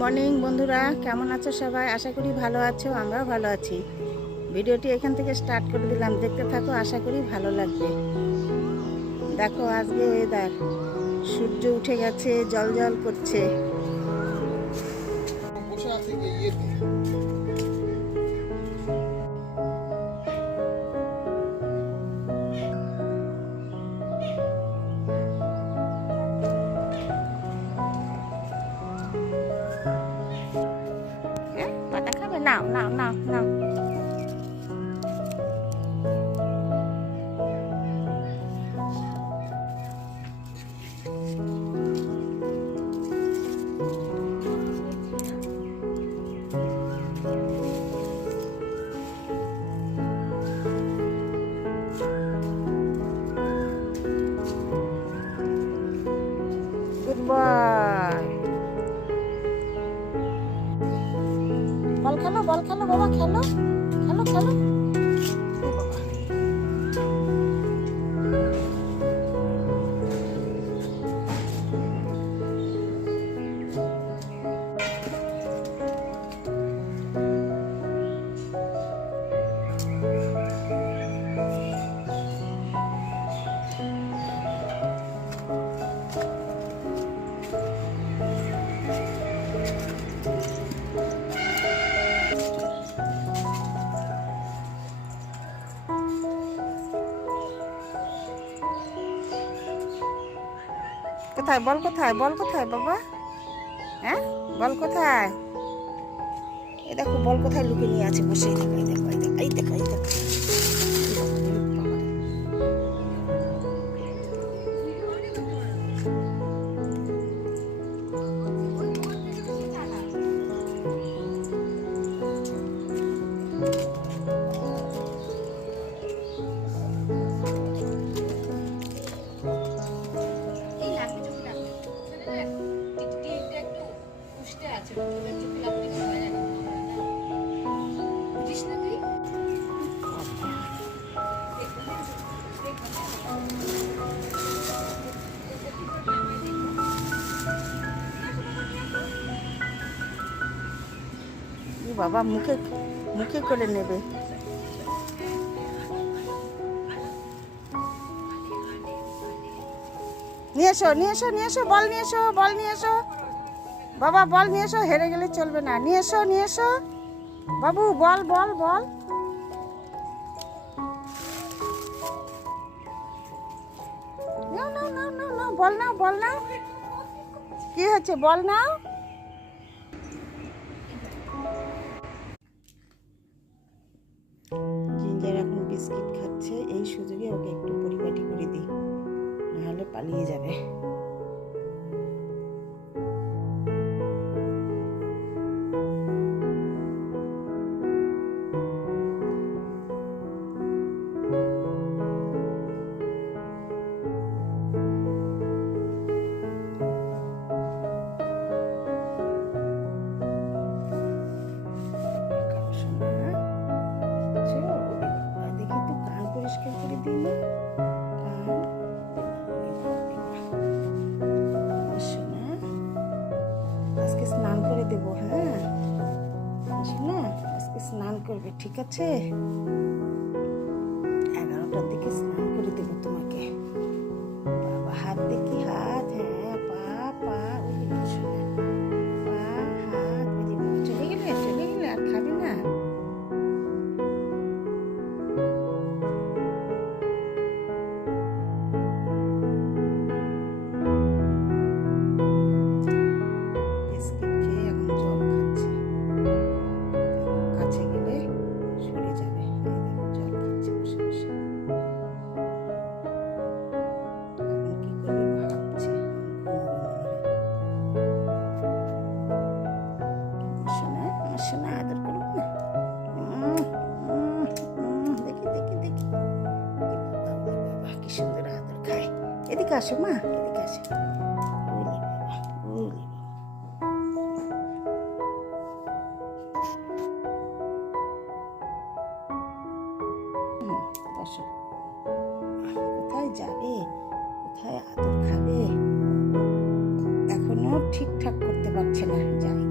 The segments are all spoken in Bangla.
মর্নিং বন্ধুরা, কেমন আছো সবাই? আশা করি ভালো আছো, আমরাও ভালো আছি। ভিডিওটি এখান থেকে স্টার্ট করে দিলাম, দেখতে থাকো, আশা করি ভালো লাগবে। দেখো, আজকে ওয়েদার সূর্য উঠে গেছে, জল জল করছে। বসে বল খেলো বল খেলো বাবা খেলো। খেলো খেলো। কোথায়? বল কোথায়? বল কোথায় বাবা? হ্যাঁ? বল কোথায়? এ দেখো, বল কোথায় লুকিয়ে নিয়ে আছে? বসে দেখো, এই দেখো এই দেখো এই দেখো। বাবা, মুখে মুখে করে নেবে। নিয়ে এসো নিয়ে এসো নিয়ে এসো, বল নিয়ে এসো, বল নিয়ে এসো। বাবা, বল নিয়ে এসো, হেরে গেলে চলবে না। নিয়ে এসো নিয়ে এসো। বাবু, বল বল বল। বল নাও বল নাও। কি হচ্ছে, বল নাও। করবে ঠিক আছে? আসো, মা, এদিকে আসো। কোথায় যাবে? কোথায় আদর খাবে? এখনও ঠিকঠাক করতে পারছে না জায়গা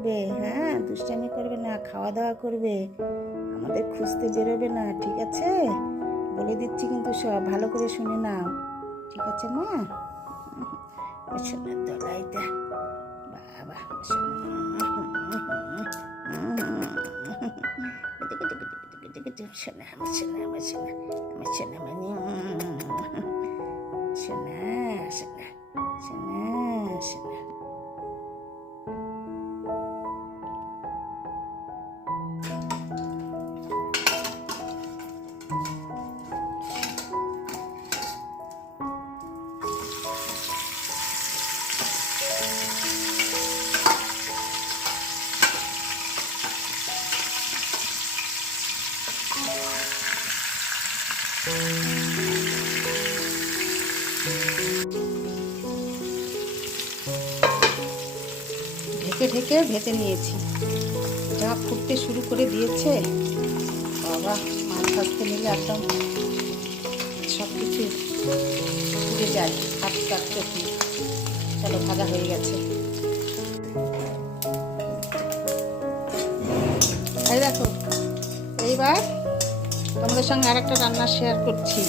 থাকবে হ্যাঁ দুষ্টামি করবে না খাওয়া দাওয়া করবে আমাদের খুঁজতে যেরোবে না ঠিক আছে বলে দিচ্ছি কিন্তু সব ভালো করে শুনে নাও ঠিক আছে মা শোনার দলাইটা বাবা শোনা আমার শোনা আমার শোনা আমার শোনা মানে ঢেকে ঢেকে ভেজে নিয়েছি। যা ফুটতে শুরু করে দিয়েছে। বাবা, মাছ ভাজতে নিলে একদম সব কিছু পুড়ে যায় হাত কাটতে চলো ভাজা হয়ে গেছে। এই দেখো, এইবার তোমাদের সঙ্গে আর একটা রান্না শেয়ার করছি।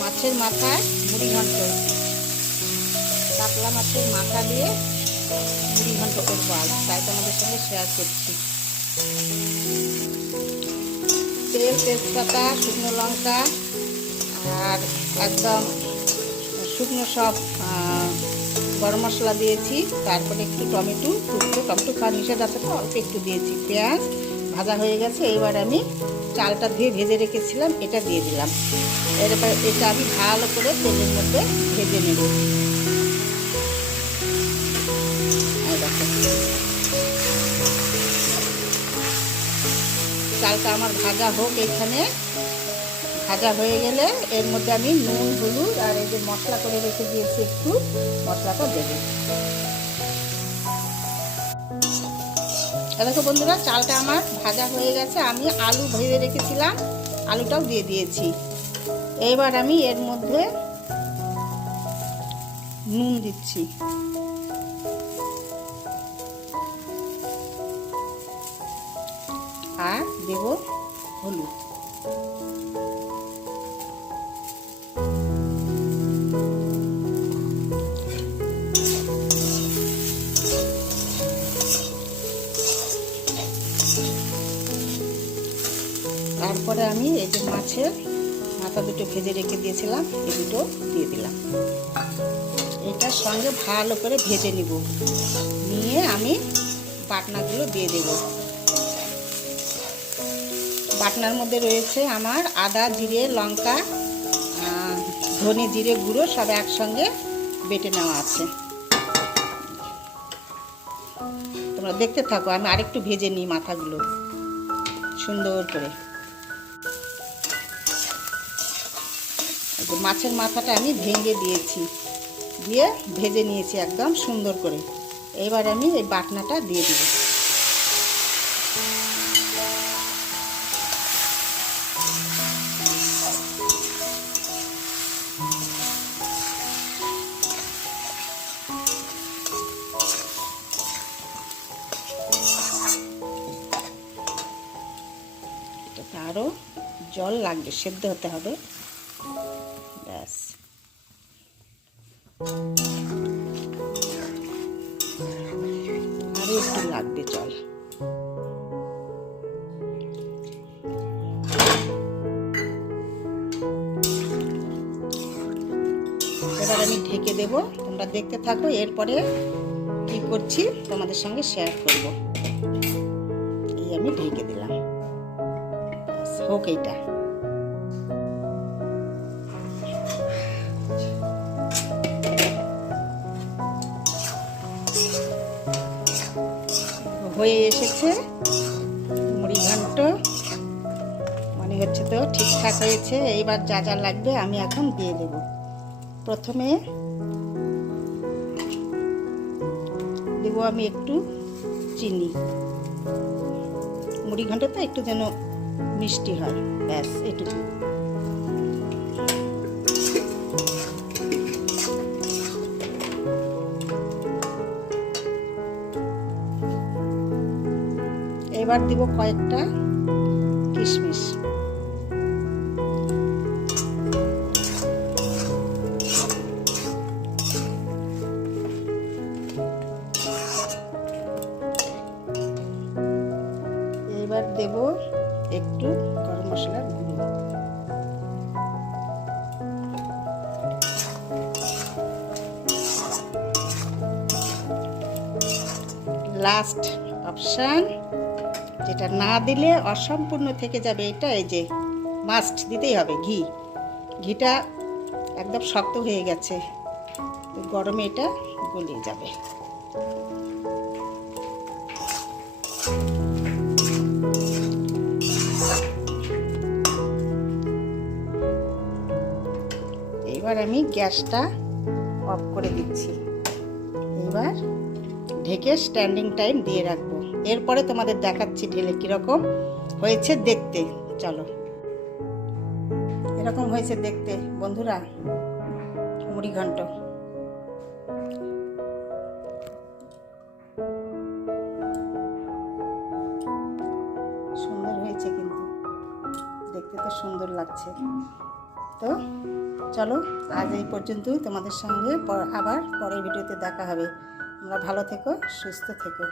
মাছের মাথায় মুড়ি ঘন্ট। কাতলা মাছের মাথা দিয়ে মুড়ি ঘন্ট করব আজ। তাই তোমাদের সঙ্গে শেয়ার করছি। তেল, তেজপাতা, শুকনো লঙ্কা আর একদম শুকনো সব গরম মশলা দিয়েছি। তারপরে একটু টমেটো, টুকরো, টমেটো খাওয়া নিষেধ আছে তো, অল্প একটু দিয়েছি। পেঁয়াজ ভাজা হয়ে গেছে। এবার আমি চালটা ধুয়ে ভেজে রেখেছিলাম, এটা দিয়ে দিলাম। এরপর এটা আমি ভালো করে তেলের মধ্যে ভেজে নেব। চালটা আমার ভাজা হোক এখানে। ভাজা হয়ে গেলে এর মধ্যে আমি নুন, হলুদ আর এই যে মশলা করে রেখে দিয়েছি একটু, মশলাটা দেবো। দেখো বন্ধুরা, চালটা আমার ভাজা হয়ে গেছে। আমি আলু ভেজে রেখেছিলাম, আলুটাও দিয়ে দিয়েছি। এবার আমি এর মধ্যে নুন দিচ্ছি। দেব হলুদ। তারপরে আমি এই যে মাছের মাথা দুটো ভেজে রেখে দিয়েছিলাম, এই দুটো দিয়ে দিলাম। এটার সঙ্গে ভালো করে ভেজে নিব। নিয়ে আমি বাটনাগুলো দিয়ে দেব। বাটনার মধ্যে রয়েছে আমার আদা, জিরে, লঙ্কা ধনে জিরে গুঁড়ো, সব একসঙ্গে বেটে নেওয়া আছে। তোমরা দেখতে থাকো, আমি আরেকটু ভেজে নিই মাথাগুলো সুন্দর করে। মাছের মাথাটা আমি ভেঙে দিয়েছি, দিয়ে ভেজে নিয়েছি একদম সুন্দর করে। এবার আমি এই বাটনাটা দিয়ে দিব। লাগবে সেদ্ধ হতে হবে। ব্যাস। আরও একটু লাগবে জল এবার আমি ঢেকে দেব। তোমরা দেখতে থাকো, এরপরে কি করছি তোমাদের সঙ্গে শেয়ার করব। এই আমি ঢেকে দিলাম। হোক এইটা। হয়ে এসেছে। মুড়ি ঘন্ট। মনে হচ্ছে তো ঠিকঠাক হয়েছে। এইবার যা যা লাগবে আমি এখন দিয়ে দেব। প্রথমে দেবো আমি একটু চিনি। মুড়ি ঘন্টটা একটু যেন মিষ্টি হয়। ব্যাস এটুকু এবার দিব কয়েকটা কিশমিশ। এবার দেব একটু গরম মশলার গুঁড়ো। লাস্ট অপশান যেটা না দিলে অসম্পূর্ণ থেকে যাবে, এটা এই যে মাস্ট দিতেই হবে, ঘি। ঘিটা একদম শক্ত হয়ে গেছে গরমে এটা গলিয়ে যাবে। এবার আমি গ্যাসটা অফ করে দিচ্ছি। এবার ঢেকে স্ট্যান্ডিং টাইম দিয়ে রাখব। এরপরে তোমাদের দেখাচ্ছি ঢেলে কীরকম হয়েছে দেখতে। চলো। এরকম হয়েছে দেখতে, বন্ধুরা। মুড়ি ঘন্ট। সুন্দর হয়েছে কিন্তু। দেখতে তো সুন্দর লাগছে। তো চলো, আজ এই পর্যন্তই তোমাদের সঙ্গে। আবার পরের ভিডিওতে দেখা হবে। তোমরা ভালো থেকো, সুস্থ থেকো।